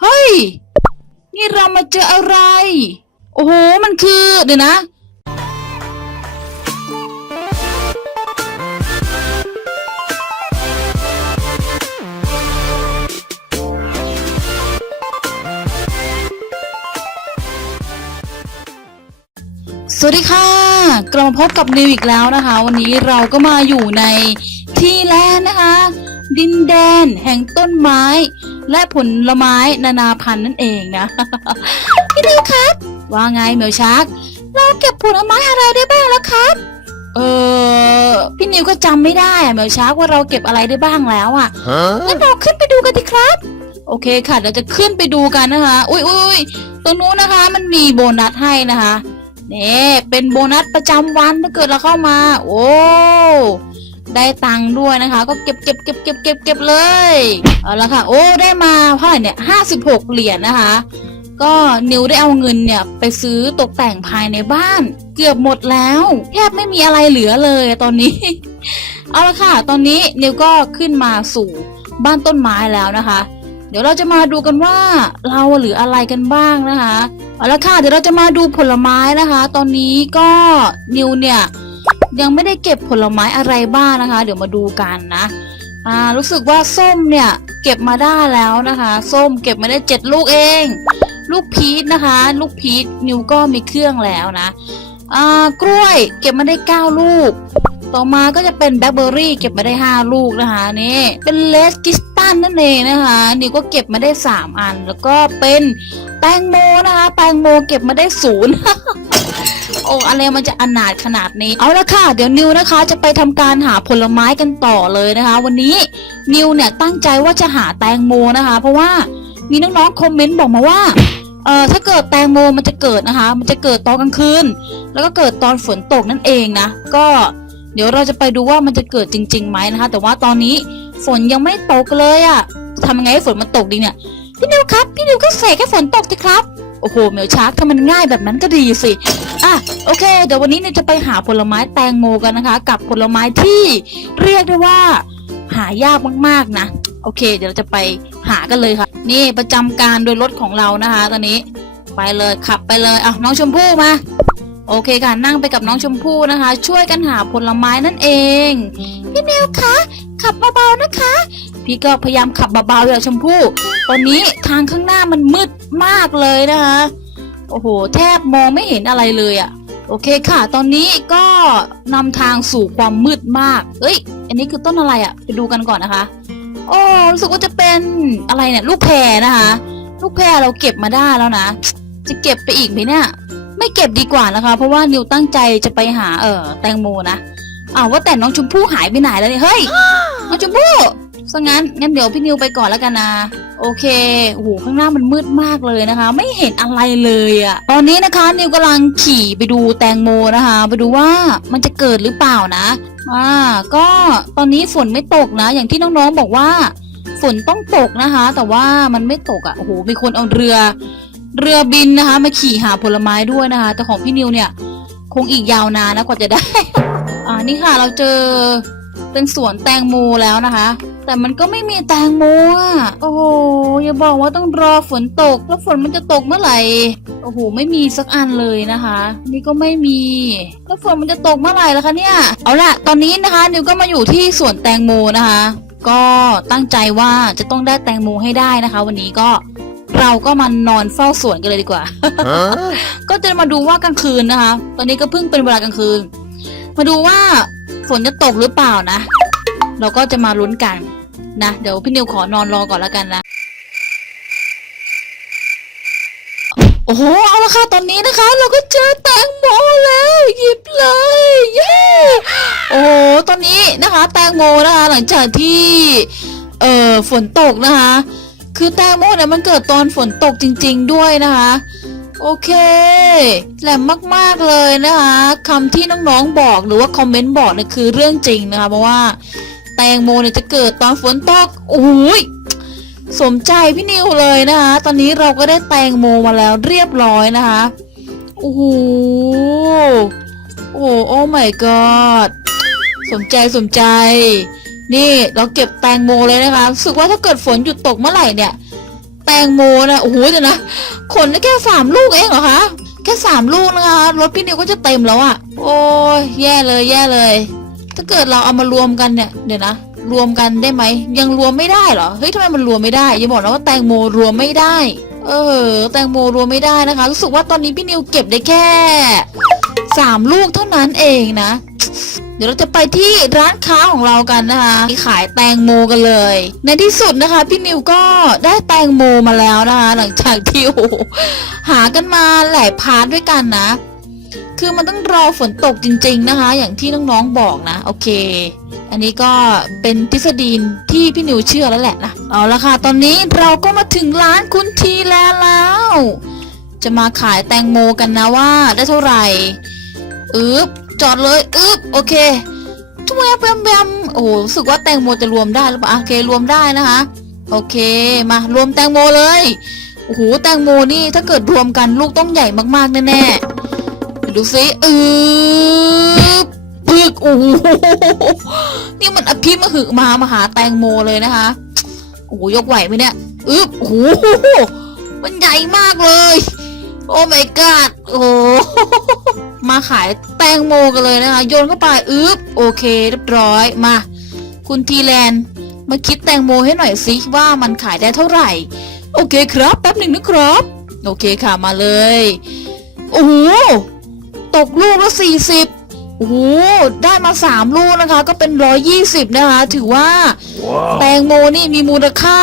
เฮ้ย นี่เรามาเจออะไร โอ้โห มันคือ เดี๋ยวนะ สวัสดีค่ะ กลับมาพบกับนิวอีกแล้วนะคะ วันนี้เราก็มาอยู่ในที่แลนนะคะ ดินแดนแห่งต้นไม้ และผลไม้นานาพันธุ์นั่นเองนะ พี่นิวครับ ว่าไงเหมียวชักเราเก็บผลไม้อะไรได้บ้างแล้วครับเออพี่นิวก็จำไม่ได้อะเหมียวชักว่าเราเก็บอะไรได้บ้างแล้วอะงั้นเราขึ้นไปดูกันดีครับ โอเคค่ะเราจะขึ้นไปดูกันนะคะ อุ้ยอุ้ยตรงนู้นนะคะ มันมีโบนัสให้นะคะนี่เป็นโบนัสประจำวันถ้าเกิดเราเข้ามา โอ้ ได้ตังค์ด้วยนะคะ ก็เก็บเก็บเก็บเก็บเก็บเก็บเลยเอาละค่ะโอ้ได้มาเท่าไหร่เนี่ยห้าสิบหกเหรียญนะคะ ก็นิวได้เอาเงินเนี่ยไปซื้อตกแต่งภายในบ้าน เกือบหมดแล้วแทบไม่มีอะไรเหลือเลยตอนนี้ เอาละค่ะ ตอนนี้นิวก็ขึ้นมาสู่บ้านต้นไม้แล้วนะคะ เดี๋ยวเราจะมาดูกันว่าเราเหลืออะไรกันบ้างนะคะเอาละค่ะเดี๋ยวเราจะมาดูผลไม้นะคะ ตอนนี้ก็นิวเนี่ย ยังไม่ได้เก็บผลไม้อะไรบ้างนะคะ เดี๋ยวมาดูกันนะอ่ารู้สึกว่าส้มเนี่ยเก็บมาได้แล้วนะคะ ส้มเก็บมาได้เจ็ดลูกเอง ลูกพีชนะคะ ลูกพีชนิวก็มีเครื่องแล้วนะอ่ากล้วยเก็บมาได้เก้าลูก ต่อมาก็จะเป็นแบล็คเบอร์รี่เก็บมาได้5ลูกนะคะนี่เป็นเลสกิสตันนั่นเองนะคะนิวก็เก็บมาได้3อัน แล้วก็เป็นแตงโมนะคะแตงโมเก็บมาได้ศูนย์ โอ้อะไรมันจะอนาถขนาดนี้เอาละค่ะ เดี๋ยวนิวนะคะ จะไปทำการหาผลไม้กันต่อเลยนะคะ วันนี้นิวเนี่ยตั้งใจว่าจะหาแตงโมนะคะ เพราะว่ามีน้องๆคอมเมนต์บอกมาว่าเออถ้าเกิดแตงโมมันจะเกิดนะคะ มันจะเกิดตอนกลางคืนแล้วก็เกิดตอนฝนตกนั่นเองนะก็เดี๋ยวเราจะไปดูว่ามันจะเกิดจริงๆไหมนะคะ แต่ว่าตอนนี้ฝนยังไม่ตกเลยอะ่ะทำยังไงให้ฝนมันตกดีเนี่ยพี่นิวครับ พี่นิวก็เสกให้ฝนตกสิครับ โอ้โหเหมียวชาร์กถ้ามันง่ายแบบนั้นก็ดีสิอะโอเค เดี๋ยววันนี้เนี่ยจะไปหาผลไม้แตงโมกันนะคะ กับผลไม้ที่เรียกได้ว่า หายากมากๆนะ โอเค เดี๋ยวเราจะไปหากันเลยค่ะ นี่ประจำการโดยรถของเรานะคะ ตอนนี้ไปเลยขับไปเลยอะน้องชมพู่มาโอเคค่ะนั่งไปกับน้องชมพู่นะคะ ช่วยกันหาผลไม้นั่นเองพี่นิวคะขับเบาๆนะคะ พี่ก็พยายามขับเบาๆอย่าชมพู่ตอนนี้ทางข้างหน้ามันมืดมากเลยนะคะโอ้โห แทบมองไม่เห็นอะไรเลยอะ่ะ โอเคค่ะ ตอนนี้ก็นำทางสู่ความมืดมาก เอ้ย อันนี้คือต้นอะไรอะ่ะ ไปดูกันก่อนนะคะโอ้รู้สึกว่าจะเป็นอะไรเนี่ย ลูกแพรนะคะ ลูกแพรเราเก็บมาได้แล้วนะ จะเก็บไปอีกไหมเนี่ย ไม่เก็บดีกว่านะคะ เพราะว่านิวตั้งใจจะไปหาเออแตงโมนะอ้าวว่าแต่น้องชมพู่หายไปไหนแล้วเนี่ย เฮ้ย น้องชมพู่ ซะงั้นงั้นเดี๋ยวพี่นิวไปก่อนแล้วกันนะ โอเคโอ้โหข้างหน้ามันมืดมากเลยนะคะ ไม่เห็นอะไรเลยอะตอนนี้นะคะนิวกำลังขี่ไปดูแตงโมนะคะ ไปดูว่ามันจะเกิดหรือเปล่านะอ่าก็ตอนนี้ฝนไม่ตกนะ อย่างที่น้องๆบอกว่าฝนต้องตกนะคะ แต่ว่ามันไม่ตกอะ่ะโอ้โหมีคนเอาเรือ เรือบินนะคะ มาขี่หาผลไม้ด้วยนะคะ แต่ของพี่นิวเนี่ย คงอีกยาวนานนะกว่าจะได้ อ่านี่ค่ะเราเจอ เป็นสวนแตงโมแล้วนะคะ แต่มันก็ไม่มีแตงโมอะโอ้โหอย่าบอกว่าต้องรอฝนตก แล้วฝนมันจะตกเมื่อไหร่โอ้โหไม่มีสักอันเลยนะคะ นี่ก็ไม่มีแล้วฝนมันจะตกเมื่อไหร่ล่ะคะเนี่ยเอาล่ะตอนนี้นะคะนิวก็มาอยู่ที่สวนแตงโมนะคะ ก็ตั้งใจว่าจะต้องได้แตงโมให้ได้นะคะ วันนี้ก็เราก็มานอนเฝ้าสวนกันเลยดีกว่า Huh? ก็จะมาดูว่ากลางคืนนะคะ ตอนนี้ก็เพิ่งเป็นเวลากลางคืน มาดูว่า ฝนจะตกหรือเปล่านะ เราก็จะมาลุ้นกันนะ เดี๋ยวพี่นิวขอนอนรอก่อนแล้วกันนะ โอ้โห เอาละค่ะ ตอนนี้นะคะ เราก็เจอแตงโมแล้ว หยิบเลยเย้โอ้โห ตอนนี้นะคะ แตงโมนะคะ หลังจากที่ เอ่อ ฝนตกนะคะ คือแตงโมเนี่ยมันเกิดตอนฝนตกจริง ๆ ด้วยนะคะ โอเคแหลมมากๆเลยนะคะคำที่น้องๆบอกหรือว่าคอมเมนต์บอกเนี่ยคือเรื่องจริงนะคะเพราะว่าแตงโมเนี่ยจะเกิดตอนฝนตกโอ้ยสมใจพี่นิวเลยนะคะตอนนี้เราก็ได้แตงโมมาแล้วเรียบร้อยนะคะโอ้โหโอ้โอ้ my god สมใจสมใจ นี่เราเก็บแตงโมเลยนะคะรู้สึกว่าถ้าเกิดฝนหยุดตกเมื่อไหร่เนี่ย ตแตงโมนะโอ้โหเดี๋ยวนะขนได้แค่สามลูกเองเหรอคะแค่สามลูกนะคะรถพี่นิวก็จะเต็มแล้วอะโอ้ยแย่เลยแย่เลย ถ้าเกิดเราเอามารวมกันเนี่ยเดี๋ยวนะรวมกันได้ไหมยังรวมไม่ได้เหรอเฮ้ยทำไมมันรวมไม่ได้อย่าบอกนะว่าแตงโมรวมไม่ได้ เออ แตงโมรวมไม่ได้นะคะรู้สึกว่าตอนนี้พี่นิวเก็บได้แค่ สามลูกเท่านั้นเองนะ เดี๋ยวเราจะไปที่ร้านค้าของเรากันนะคะขายแตงโมกันเลย ในที่สุดนะคะพี่นิวก็ได้แตงโมมาแล้วนะคะ หลังจากที่โอ้หากันมาหลายพาร์ทด้วยกันนะ คือมันต้องรอฝนตกจริง ๆนะคะ อย่างที่น้องๆบอกนะ โอเค อันนี้ก็เป็นทฤษฎีที่พี่นิวเชื่อแล้วแหละนะเอาละค่ะตอนนี้เราก็มาถึงร้านคุณทีแล้วจะมาขายแตงโมกันนะว่าได้เท่าไหร่ อึ๊บจอดเลยอึ๊บโอเคทุกแวบแวมแวมโอ้โหรู้สึกว่าแตงโมจะรวมได้หรือเปล่าโอเครวมได้นะคะ โอเคมารวมแตงโมเลยโอ้โหแตงโมนี่ถ้าเกิดรวมกันลูกต้องใหญ่มากๆแน่ๆดูสิอึ๊บปึกโอ้โหนี่มันอภิมหึมามาหาแตงโมเลยนะคะโอ้โหยกไหวไหมเนี่ยอึ๊บโอ้โหมันใหญ่มากเลย โอ้ my god โอ้โหมาขายแตงโมกันเลยนะคะ โยนเข้าไปอึ๊บโอเคเรียบร้อยมา คุณทีแลนด์มาคิดแตงโมให้หน่อยสิว่ามันขายได้เท่าไหร่ โอเคครับแป๊บหนึ่งนะครับ โอเคค่ะมาเลย โอ้โหตกลูกละสี่สิบโอ้โหได้มาสามลูกนะคะ ก็เป็นร้อยยี่สิบนะคะ ถือว่าแตงโมนี่มีมูลค่า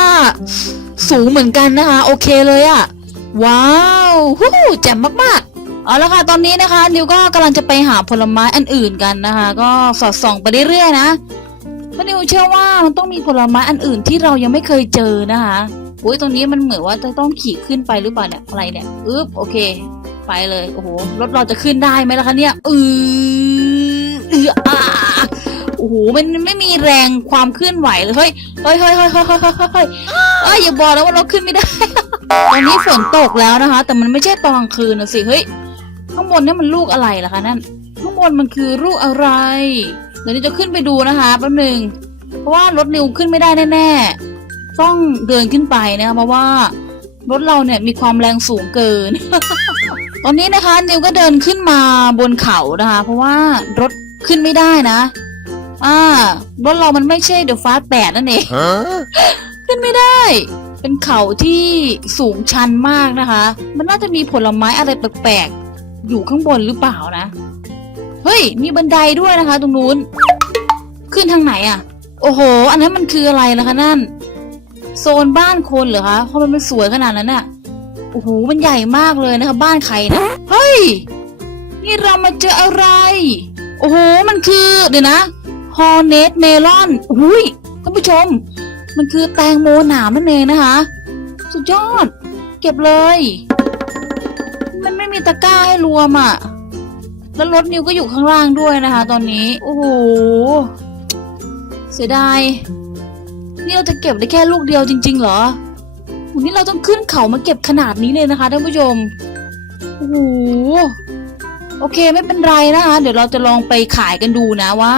สูงเหมือนกันนะคะ โอเคเลยอะ ว้าวฮู้แจ่มมากๆ เอาละค่ะ ตอนนี้นะคะ นิวก็กำลังจะไปหาผลไม้อันอื่นกันนะคะ ก็สอดส่องไปเรื่อยๆนะเพราะนิวเชื่อว่ามันต้องมีผลไม้อันอื่นที่เรายังไม่เคยเจอนะคะอุ้ยตรงนี้มันเหมือนว่าจะต้องขี่ขึ้นไปหรือเปล่าเนี่ยอะไรเนี่ยอึ๊บโอเค ไปเลยโอ้โหรถเราจะขึ้นได้ไหมล่ะคะเนี่ยอืออืออาโอ้โหมันไม่มีแรงความเคลื่อนไหวเลยเฮ้ยเฮ้ยเฮ้ยเฮ้ยเฮ้ยเฮ้ยเฮ้ยเฮ้ยเอ้ยอย่าบอกนะว่าเราขึ้นไม่ได้ ตอนนี้ฝนตกแล้วนะคะ แต่มันไม่ใช่ตอนกลางคืนนะสิเฮ้ยข้างบนนี่มันลูกอะไรล่ะคะนั่นข้างบนมันคือลูกอะไรเดี๋ยวนี้จะขึ้นไปดูนะคะแป๊บหนึงเพราะว่ารถนิวขึ้นไม่ได้แน่ๆต้องเดินขึ้นไปนะคะเพราะว่ารถเราเนี่ยมีความแรงสูงเกิน ตอนนี้นะคะนิวก็เดินขึ้นมาบนเขานะคะ เพราะว่ารถขึ้นไม่ได้นะอ่ารถเรามันไม่ใช่เดอะฟาสแปดนั่นเอง Huh? ขึ้นไม่ได้ เป็นเขาที่สูงชันมากนะคะ มันน่าจะมีผลไม้อะไรแปลกๆ อยู่ข้างบนหรือเปล่านะ เฮ้ย มีบันไดด้วยนะคะ ตรงนู้น ขึ้นทางไหนอะ่ะ โอ้โห อันนั้นมันคืออะไรล่ะคะนั่น โซนบ้านคนเหรอคะ เพราะมันเป็นสวยขนาดนั้นน่ะ โอ้โห มันใหญ่มากเลยนะคะ บ้านใครนะ เฮ้ย นี่เรามาเจออะไร โอ้โห มันคือ เดี๋ยวนะ ฮอเนสเมลอน อุ้ยท่านผู้ชม มันคือแตงโมหนามนั่นเองนะคะ สุดยอด เก็บเลย มันไม่มีตะกร้าให้รวมอะ่ะ แล้วรถนิวก็อยู่ข้างล่างด้วยนะคะ ตอนนี้ โอ้โห เสียดายนี่เราจะเก็บได้แค่ลูกเดียวจริง ๆ เหรอวันนี้เราต้องขึ้นเขามาเก็บขนาดนี้เลยนะคะท่านผู้ชม โอ้โห โอเคไม่เป็นไรนะคะ เดี๋ยวเราจะลองไปขายกันดูนะว่า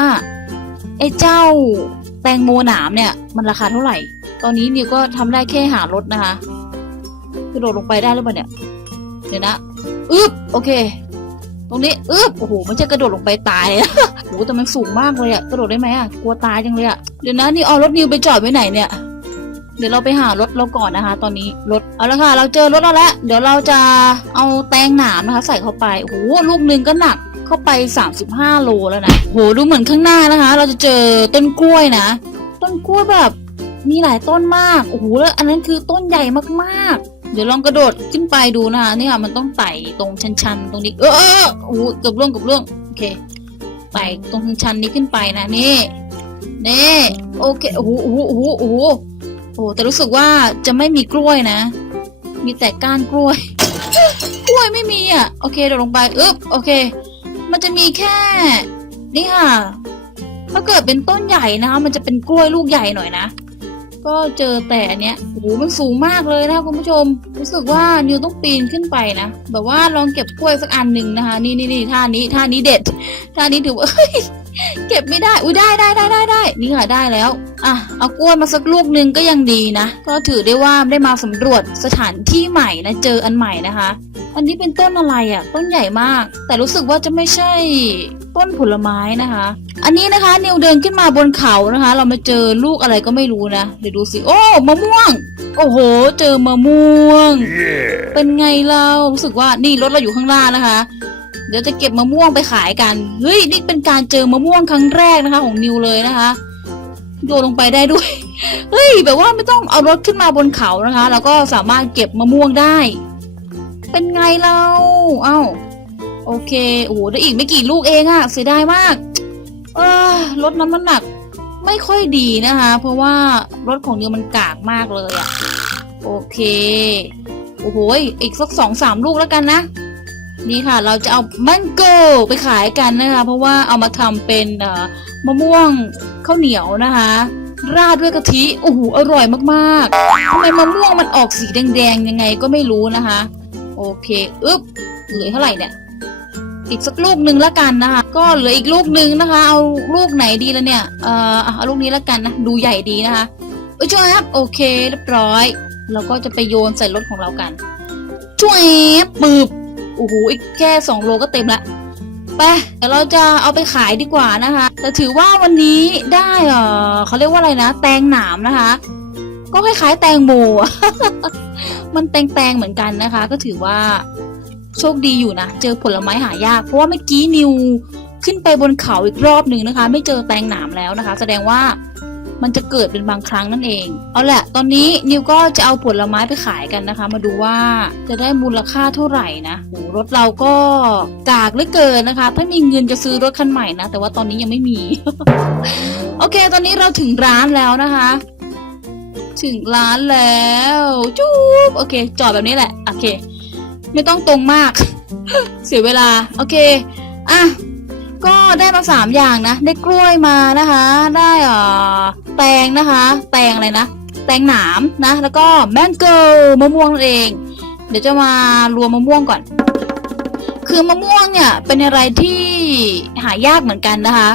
ไอ้เจ้า แตงโมหนามเนี่ย มันราคาเท่าไหร่ ตอนนี้นิวก็ทำได้แค่หารถนะคะกระโดดลงไปได้หรือเปล่าเนี่ย เดี๋ยวนะ อึ๊บ โอเค ตรงนี้ อึ๊บ โอ้โห มันจะกระโดดลงไปตายโอ้โห แต่มันสูงมากเลยอะกระโดดได้ไหมอะกลัวตายจังเลยอะเดี๋ยวนะ นี่เอารถนิวไปจอดไว้ไหนเนี่ย เดี๋ยวเราไปหารถเราก่อนนะคะ ตอนนี้ รถ เอาละค่ะ เราเจอรถเราแล้ว เดี๋ยวเราจะเอาแตงหนามนะคะ ใส่เข้าไป โอ้โห ลูกหนึงก็หนัก เข้าไป 35 โลแล้วนะโหดูเหมือนข้างหน้านะคะ เราจะเจอต้นกล้วยนะ ต้นกล้วยแบบมีหลายต้นมากโอ้โหแล้วอันนั้นคือต้นใหญ่มากๆ เดี๋ยวลองกระโดดขึ้นไปดูนะคะนี่ค่ะมันต้องไต่ตรงชันๆ ตรงนี้ เออโอ้โหเกือบล่วงเกือบล่วงโอเคไต่ตรงชันนี้ขึ้นไปนะนี่นี่โอเคโอ้โหโอ้โหโอ้โหโอ้โหโอ้แต่รู้สึกว่าจะไม่มีกล้วยนะ มีแต่ก้านกล้วย กล้วยไม่มีอะโอเคเดี๋ยวลงไปอึ๊บโอเค มันจะมีแค่นี่ค่ะ ถ้าเกิดเป็นต้นใหญ่นะคะ มันจะเป็นกล้วยลูกใหญ่หน่อยนะ ก็เจอแต่อันเนี้ยโอ้โหมันสูงมากเลยนะคะคุณผู้ชม รู้สึกว่านิวต้องปีนขึ้นไปนะ แบบว่าลองเก็บกล้วยสักอันหนึ่งนะคะ นี่นี่นี่ท่านี้ท่านี้เด็ด ท่านี้ถือว่า เฮ้ยเก็บไม่ได้ อุ้ยได้ได้ได้ได้ได้นี่ค่ะได้แล้ว อะ เอากล้วยมาสักลูกหนึ่งก็ยังดีนะ ก็ถือได้ว่าได้มาสำรวจสถานที่ใหม่นะเจออันใหม่นะคะ อันนี้เป็นต้นอะไรอะ่ะ ต้นใหญ่มาก แต่รู้สึกว่าจะไม่ใช่ต้นผลไม้นะคะ อันนี้นะคะนิวเดินขึ้นมาบนเขานะคะ เรามาเจอลูกอะไรก็ไม่รู้นะเดี๋ยวดูสิ โอ้มะม่วง โอ้โห เจอมะม่วงเป็นไงเรารู้สึกว่านี่รถเราอยู่ข้างหน้านะคะ เดี๋ยวจะเก็บมะม่วงไปขายกัน เฮ้ยนี่เป็นการเจอมะม่วงครั้งแรกนะคะ ของนิวเลยนะคะ โยนลงไปได้ด้วย เฮ้ยแบบว่าไม่ต้องเอารถขึ้นมาบนเขานะคะ แล้วก็สามารถเก็บมะม่วงได้ เป็นไงเราเอ้าโอเค โอ้โหได้อีกไม่กี่ลูกเองอะเสียดายมาก เออรถน้ำมันหนักไม่ค่อยดีนะคะ เพราะว่ารถของนิวมันกากมากเลยอะโอเค โอ้โห อีกสักสองสามลูกแล้วกันนะ นี่ค่ะ เราจะเอามันโกไปขายกันนะคะ เพราะว่าเอามาทำเป็นมะม่วงข้าวเหนียวนะคะ ราดด้วยกะทิโอ้โหอร่อยมากๆทำไมมะม่วงมันออกสีแดงๆยังไงก็ไม่รู้นะคะ โอเคอึ๊บเหลือเท่าไหร่เนี่ยอีกสักลูกหนึ่งแล้วกันนะคะ ก็เหลืออีกลูกหนึ่งนะคะ เอาลูกไหนดีแล้วเนี่ยเอ่อเอาลูกนี้แล้วกันนะดูใหญ่ดีนะคะเอ้ยช่วยครับโอเคเรียบร้อย เราก็จะไปโยนใส่รถของเรากันช่วยปืบ โอ้โหอีกแค่สองโลก็เต็มละไปเดี๋ยวเราจะเอาไปขายดีกว่านะคะ แต่ถือว่าวันนี้ได้เออเขาเรียกว่าอะไรนะ แตงหนามนะคะ ก็คล้ายๆแตงโมมันแตงๆเหมือนกันนะคะ ก็ถือว่าโชคดีอยู่นะ เจอผลไม้หายาก เพราะว่าเมื่อกี้นิวขึ้นไปบนเขาอีกรอบหนึ่งนะคะ ไม่เจอแตงหนามแล้วนะคะ แสดงว่า มันจะเกิดเป็นบางครั้งนั่นเอง เอาแหละ ตอนนี้นิวก็จะเอาผลไม้ไปขายกันนะคะ มาดูว่าจะได้มูลค่าเท่าไหร่นะโหรถเราก็กากเหลือเกินนะคะ ถ้ามีเงินจะซื้อรถคันใหม่นะ แต่ว่าตอนนี้ยังไม่มี โอเค ตอนนี้เราถึงร้านแล้วนะคะ ถึงร้านแล้วจุ๊บโอเค จอดแบบนี้แหละ โอเค ไม่ต้องตรงมาก เสียเวลา โอเค อะ ก็ได้มาสามอย่างนะ ได้กล้วยมานะคะ ได้เอ่อแตงนะคะ แตงอะไรนะ แตงหนามนะ แล้วก็แมงโก้มะม่วงนั่นเอง เดี๋ยวจะมารวมมะม่วงก่อน คือมะม่วงเนี่ยเป็นอะไรที่หายากเหมือนกันนะคะ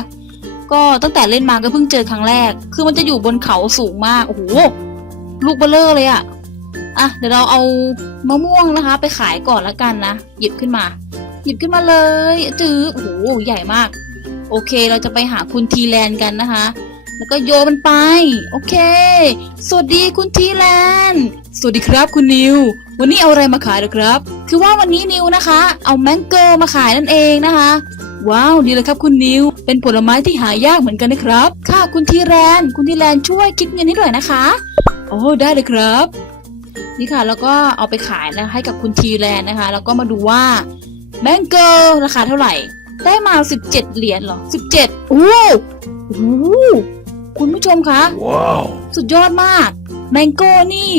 ก็ตั้งแต่เล่นมาก็เพิ่งเจอครั้งแรก คือมันจะอยู่บนเขาสูงมาก โอ้โห ลูกเบลเลอร์เลยอะอะ เดี๋ยวเราเอามะม่วงนะคะ ไปขายก่อนละกันนะ หยิบขึ้นมา หยิบขึ้นมาเลยจื้อโอ้โหใหญ่มาก โอเคเราจะไปหาคุณทีแลนด์กันนะคะ แล้วก็โยมันไป โอเค สวัสดีคุณทีแลนด์สวัสดีครับคุณนิว วันนี้เอาอะไรมาขายหรอครับ คือว่าวันนี้นิวนะคะ เอาแมงโก้มาขายนั่นเองนะคะว้าวดีเลยครับคุณนิว เป็นผลไม้ที่หายากเหมือนกันนะครับ ค่ะคุณทีแลนด์คุณทีแลนด์ช่วยคิดเงินให้หน่อยนะคะ โอ้ได้เลยครับ นี่ค่ะแล้วก็เอาไปขายนะให้กับคุณทีแลนด์นะคะ แล้วก็มาดูว่า แมงโก้ราคาเท่าไหร่ ได้มา 17 เหรียญเหรอ 17 โอ้โหคุณผู้ชมคะ Wow. สุดยอดมาก แมงโก้นี่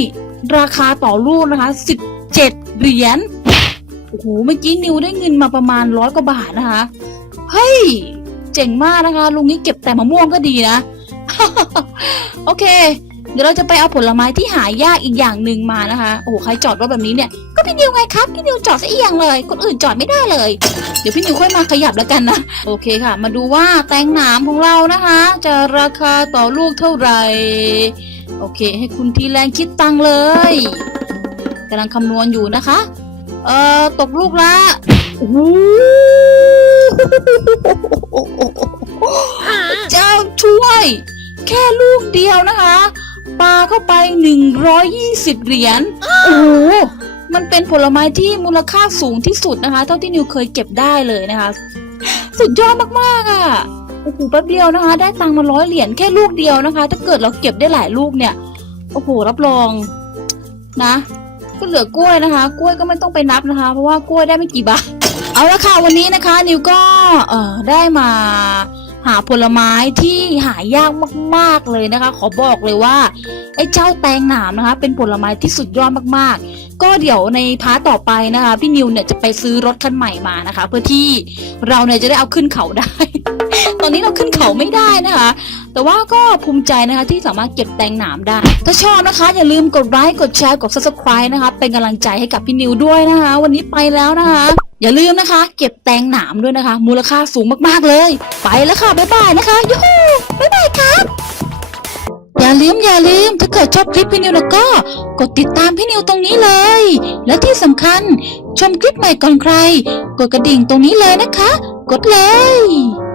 ราคาต่อลูกนะคะ 17 เหรียญ โอ้โห เมื่อกี้นิวได้เงินมาประมาณร้อยกว่าบาทนะคะ เฮ้ย เจ๋งมากนะคะ ลุงนี้เก็บแต่มะม่วงก็ดีนะ โอเค เดี๋ยวเราจะไปเอาผลไม้ที่หายากอีกอย่างหนึ่งมานะคะโอ้โหใครจอดรถแบบนี้เนี่ยก็พี่นิวไงครับพี่นิวจอดซะเอียงเลย คนอื่นจอดไม่ได้เลย เดี๋ยวพี่นิวค่อยมาขยับแล้วกันนะโอเคค่ะ มาดูว่าแตงหนามของเรานะคะ จะราคาต่อลูกเท่าไหร่โอเค ให้คุณทีแลนคิดตังค์เลยกำลังคำนวณอยู่นะคะ เอ่อตกลูกละโอ้โหเจ้าช่วย แค่ลูกเดียวนะคะ ปาเข้าไป 120 เหรียญ โอ้โห มันเป็นผลไม้ที่มูลค่าสูงที่สุดนะคะ เท่าที่นิวเคยเก็บได้เลยนะคะ สุดยอดมากๆอะ โอ้โห แป๊บเดียวนะคะ ได้ตังค์มาร้อยเหรียญแค่ลูกเดียวนะคะ ถ้าเกิดเราเก็บได้หลายลูกเนี่ย โอ้โห รับรองนะ ก็เหลือกล้วยนะคะ กล้วยก็ไม่ต้องไปนับนะคะ เพราะว่ากล้วยได้ไม่กี่บาท เอาละค่ะ วันนี้นะคะ นิวก็ เอ่อ ได้มา หาผลไม้ที่หายากมาก ๆเลยนะคะ ขอบอกเลยว่าไอ้เจ้าแตงหนามนะคะ เป็นผลไม้ที่สุดยอดมากๆ ก็เดี๋ยวในพาร์ทต่อไปนะคะ พี่นิวเนี่ยจะไปซื้อรถคันใหม่มานะคะ เพื่อที่เราเนี่ยจะได้เอาขึ้นเขาได้ ตอนนี้เราขึ้นเขาไม่ได้นะคะ แต่ว่าก็ภูมิใจนะคะที่สามารถเก็บแตงหนามได้ ถ้าชอบนะคะ อย่าลืมกดไลค์กดแชร์กด subscribe นะคะ เป็นกำลังใจให้กับพี่นิวด้วยนะคะ วันนี้ไปแล้วนะคะ อย่าลืมนะคะ เก็บแตงหนามด้วยนะคะ มูลค่าสูงมากๆเลย ไปแล้วค่ะ บ๊ายบายนะคะยูฮูบ๊ายบายครับ อย่าลืมอย่าลืมถ้าเกิดชอบคลิปพี่นิวแล้วก็ กดติดตามพี่นิวตรงนี้เลย และที่สำคัญชมคลิปใหม่ก่อนใคร กดกระดิ่งตรงนี้เลยนะคะ กดเลย